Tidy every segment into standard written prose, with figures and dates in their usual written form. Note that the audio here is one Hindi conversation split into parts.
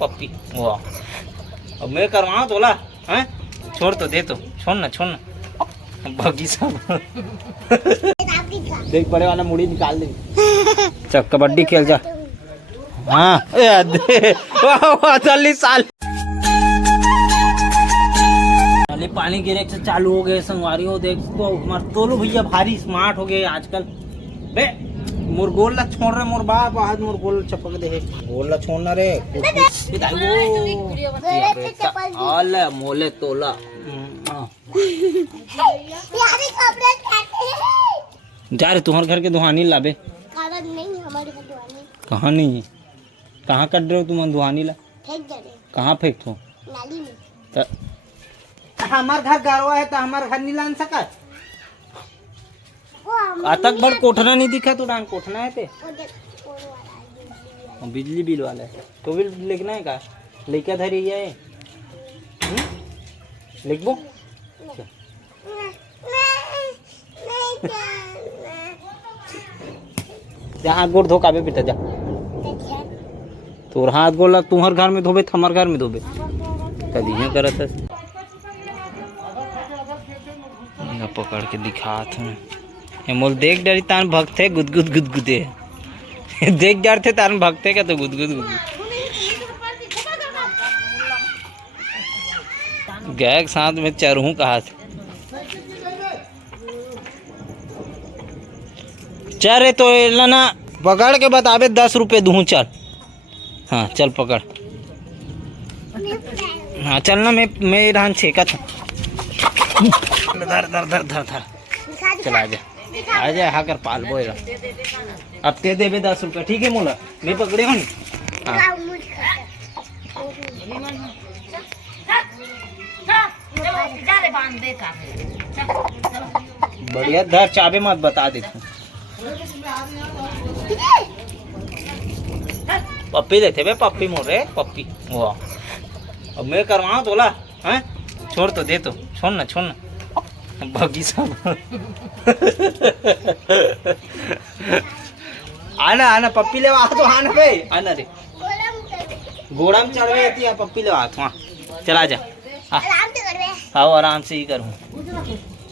पप्पी वाह, अब मैं करवाऊँ तोला हैं? छोड़ तो दे, तो छोड़ ना भगी सब देख बड़े वाला मुड़ी निकाल दे। चल कबड्डी खेल जा। हाँ जल्दी साल पानी गिरे से चालू हो गए संगवारी हो। देख तो तोलू भैया भारी स्मार्ट हो गए आजकल। बे मोर गोल ला छोड़ रहे, मोर बाप आज मोर गोल चपक दे, गोल ला छोड़ना रे। अले मोले तोला जा रे तुम्हारे घर के दुहानी लाबे। कहाँ नहीं है? कहाँ कट रहे हो तुम दुहानी ला? कहाँ फेंक दो? नाली में। हमार घर गारवा है तो हमार घर नहीं लान सका। तक बड़ कोठना नहीं दिखा तो डांग कोठना है ते बिजली बिल वाला है तो बिल लिखना है का लेके धरी है लिख बो। जहाँ गोड़ धोका बे बेटा जा। तोर हाथ गोड़ लग तुम्हार घर में धोबे हमार घर में धोबे कदी है करत है। पकड़ के दिखात हूँ मोल देख डरी तान भगते गुदगुद गुदगुदे देख डरते तान भगते का तो गुदगुद गुदगुद गैग साथ में चरहूँ कहा से चल रे तो ना पकड़ के बताबे 10 रुपये दूँ। चल हाँ चल पकड़। हाँ चल ना मैं रान छेका था। धर धर धर धर धर चल आ जा हाकर पाल बोएगा। अब ते देबे 10 रुपये ठीक है मोला मैं पकड़े हो। हाँ बढ़िया धर चाबे मत बता दे। पप्पी देते बे पप्पी मोर रे पप्पी वाह, अब मैं करवाऊँ तोला हैं? छोड़ तो दे, तो छोड़ ना भगी सब आना आना पप्पी ले आ तो आना बे आना रे घोड़ा में चढ़वे आती है पप्पी ले आ तो हाँ चला जा। आओ आराम से ही करूँ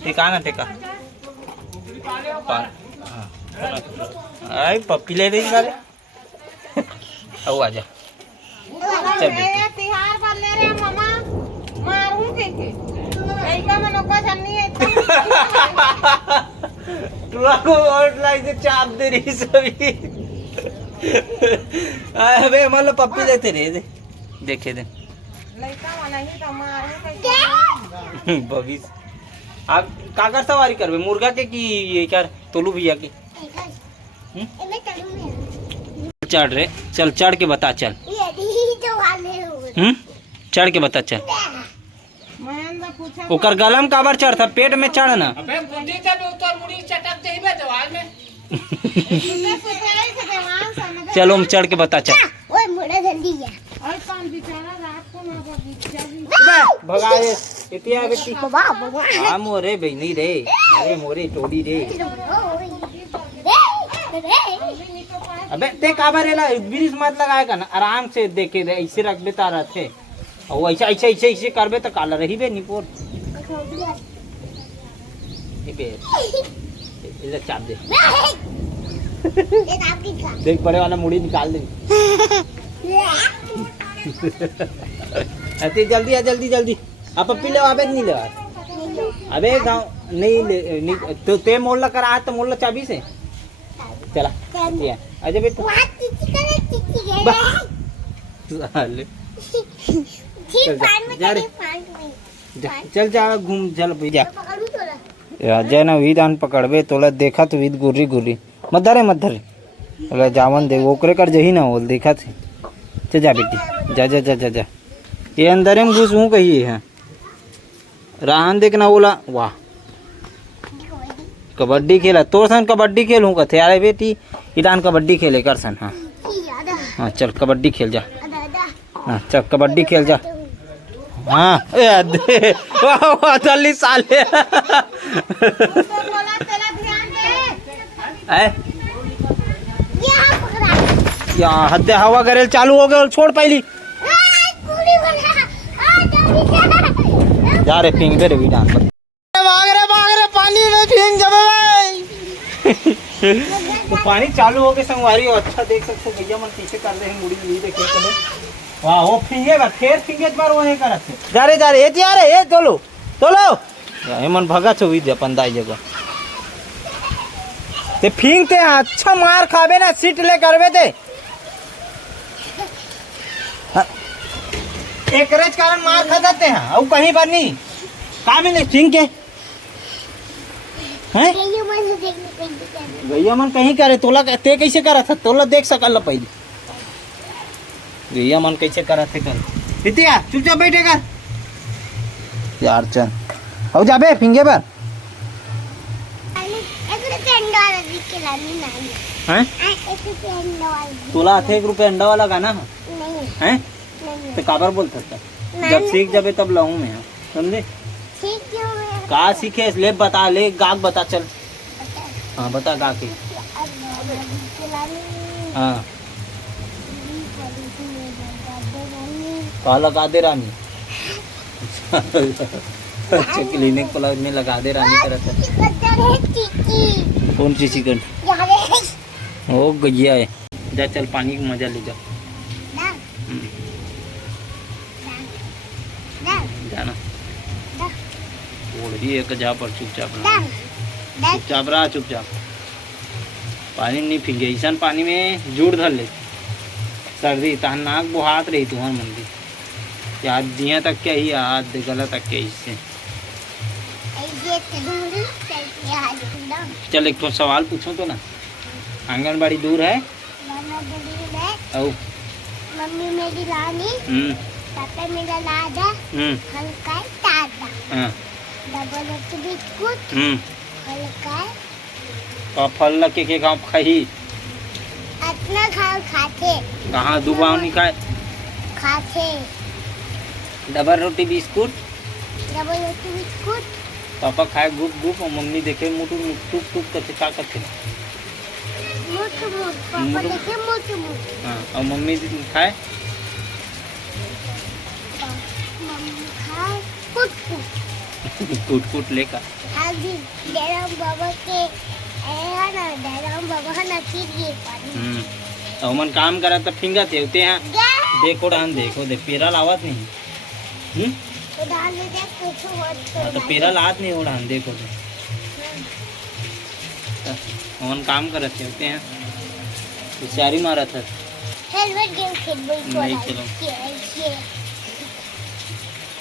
टिका ना टिका आई पप्पी ले रही सारे आओ आ जा। चल चाप दे रही सभी अबे मतलब पप्पी लेते रहे देखे दे बगीच। आप काकर सवारी करबे मुर्गा के की ये क्या तोलू भैया की चढ़ रे। चल चढ़ के बता चल चढ़ के बता चल। ओकर गलम काबर चढ़ता पेट में चढ़ ना। चलो हम चढ़ के बता चल। भगाए इतिया बेटी हाँ मोरे बहनी रे अरे मोरे टोडी रे। अबे ते काबर रेला ब्रिज मत लगाएगा ना आराम से देखे दे ऐसे रख दे तारा थे और ऐसा ऐसे ऐसे ऐसे करबे तो काला रही बे निपोर इधर चाप दे देख बड़े वाला मुड़ी निकाल दे। अति जल्दी आ जल्दी आप पप्पी ले आबे नहीं ले अबे गाँव नहीं तो ते मोल ला करा तो मोल ला चाबी से चला अजय बेटा चल जा घूम चल भैया जय ना वीद आन पकड़बे तोला देखा तो वीद गुर्री गुर्री मत धरे बोला जावन दे ओकरे कर जही ना बोल देखा थे। चल जा बेटी जा जा जा जा जा ये अंदर में घुस हूँ कही है राहन देखना बोला वाह कबड्डी खेला तो सन कबड्डी खेलूँ कथे अरे बेटी ईरान कबड्डी खेले कर सन। हाँ हाँ चल कबड्डी खेल जा। हाँ चल कबड्डी खेल जा। हाँ जल्दी साले या हद हवा करे चालू हो गया छोड़ पहली जा रे फिंग रे भी डांस भाग रे पानी में फिंग जब भाई तो पानी चालू हो के संगवारी हो अच्छा देख सकते भैया मन पीछे कर रहे हैं मुड़ी नहीं देखे कभी वाह वो फिंगेगा फिर फिंगे बार वो है करत जा रे ए चलो ए मन भगा छो दे अपन दाई जगह ते फिंग ते अच्छा मार खाबे ना सीट ले करबे ते एक रेज कारण मार खा जाते हैं और कहीं पर नहीं का मिले फिंग के हैं भैया मन कहीं करे तोला ते कैसे करा था तोला देख सकल पहले भैया मन कैसे करा थे कर इतिया चुपचाप बैठेगा यार चल हो जाबे फिंगे पर हैं तोला आथे 1 रुपया अंडा वाला गाना है तो काबर बोल सकता जब सीख जाबे तब लाऊं मैं समझे का सीखे ले बता ले गाग बता चल हाँ बता गा के हाँ कहा लगा दे रानी अच्छा क्लिनिक प्लग में लगा दे रानी तरह कौन सी चिकन ओ गैया है जा चल पानी का मजा ले जा जाना ही एक जा पर चुपचाप रहा पानी नहीं फिंगे ऐसा पानी में जुड़ धर ले सर्दी तहन नाक बुहात रही तुम्हार मन की याद दिया तक क्या ही याद गला तक क्या इससे चल एक तो सवाल पूछो तो ना आंगनबाड़ी दूर है मम्मी मेरी रानी पापा मेरा लाडा हल्का ताजा डबल बिस्कुट हल्का तो फल लगे के गाँव खाई अपना खाते कहाँ दुबाव नहीं खाते डबल रोटी बिस्कुट पापा खाए गुप गुप और मम्मी देखे मुटु टुक टुक करते क्या करते पापा देखे हाँ और मम्मी खाए मम्मी खाए कूट कूट लेकर बाबा के बाबा ना और मन काम करा तो फिंगा थे होते हैं देखो डान देखो दे पेरा लावत नहीं तो पेरा लात नहीं उड़ान देखो दे मन काम करते होते हैं होशियारी मारा था नहीं चलो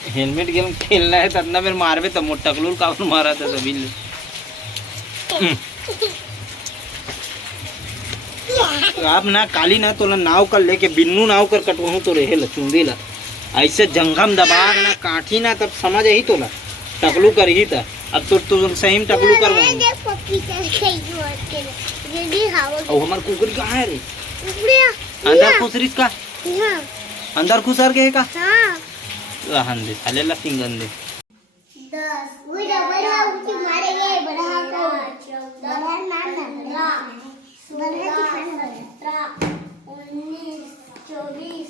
हेलमेट गेम खेलना है तब ना फिर मारबे तब मोटकलूर का मारा था सभी आप ना काली ना तो नाव कर लेके बिन्नू नाव कर कटवाऊं तो रहे चुंदी ला ऐसे जंगम दबा ना काठी ना तब समझ ही तो ला टकलू कर ही था अब तो सही में टकलू कर हमार कुकरी कहाँ है रे अंदर खुसरिस का अंदर खुसर के का रहन दे साले ला सिंगन दे 10 वो डबल की मारेंगे बड़ा का बड़ा नाम ना बड़ा की 19 24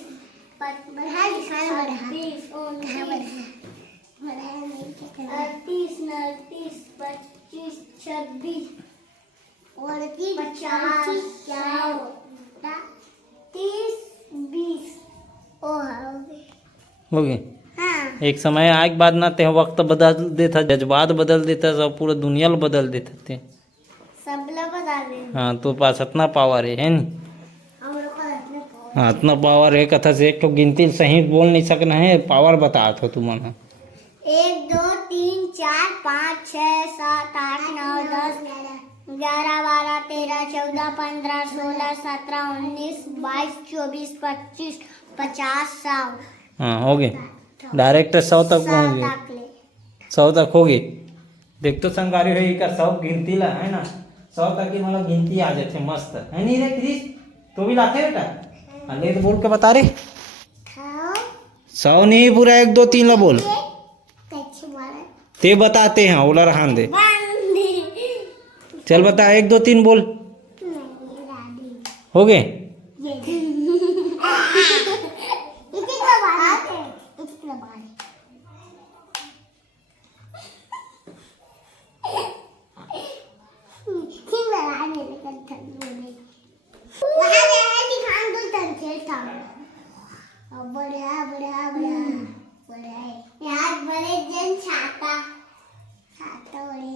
बड़ा लिखाना बड़ा 20 बड़ा 38 29 25 26 और 50 30 20 हो गए एक समय आए के बाद ना ते वक्त बदल देता जज्बात बदल देता सब पूरा दुनिया बदल देते थे सब लोग बता दे हाँ तो पास इतना पावर है नी हाँ इतना पावर है कथा से एक तो गिनती सही बोल नहीं सकना है पावर बता तो तुम 1 2 3 4 5 6 7 8 9 10 11 12 13 14 15 16 17 19 22 24 25 50 100 हाँ हो गए डायरेक्ट 100 तक पहुँच गए 100 तक हो गए देख तो संगारी है का 100 गिनती ला है ना 100 तक की मतलब गिनती आ जाते मस्त है नहीं रे क्रिस तो भी लाते बेटा अले तो बोल के बता रे 100 नहीं पूरा 1 2 3 ला बोल ते बताते हैं ओला रहान दे चल बता 1 2 3 बोल हो गए बढ़िया बढ़िया बढ़िया बढ़िया है यार बड़े जन छाता छाता बड़े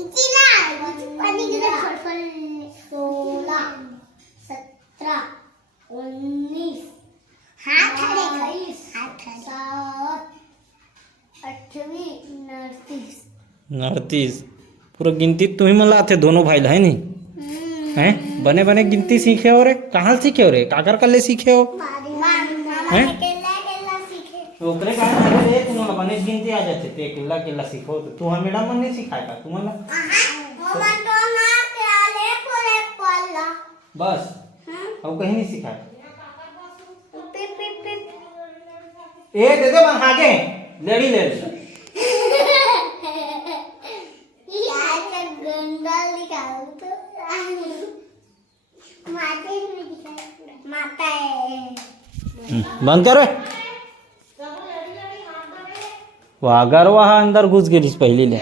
इची ना इची पानी गिरे फटफट 16 17 19 हाथ खड़े हाथ 38 पूरा गिनती तुम्ही मला आते दोनों भाई है नहीं हैं बने बने गिनती सीखे हो रे कहाँ सीखे हो रे काकर कल्ले सीखे हो हैं ओकरे का रे तुम्हाला बने गिनती आ जाते ते किल्ला किल्ला सीखो तो तू हम मैडम ने सिखाया का तुम्हाला बस अब कहीं नहीं सिखाया ए दे दे मन आगे लेडी ले ले माता है बंद कर वाघार वहा अंदर घुस गेलीस पहिलीले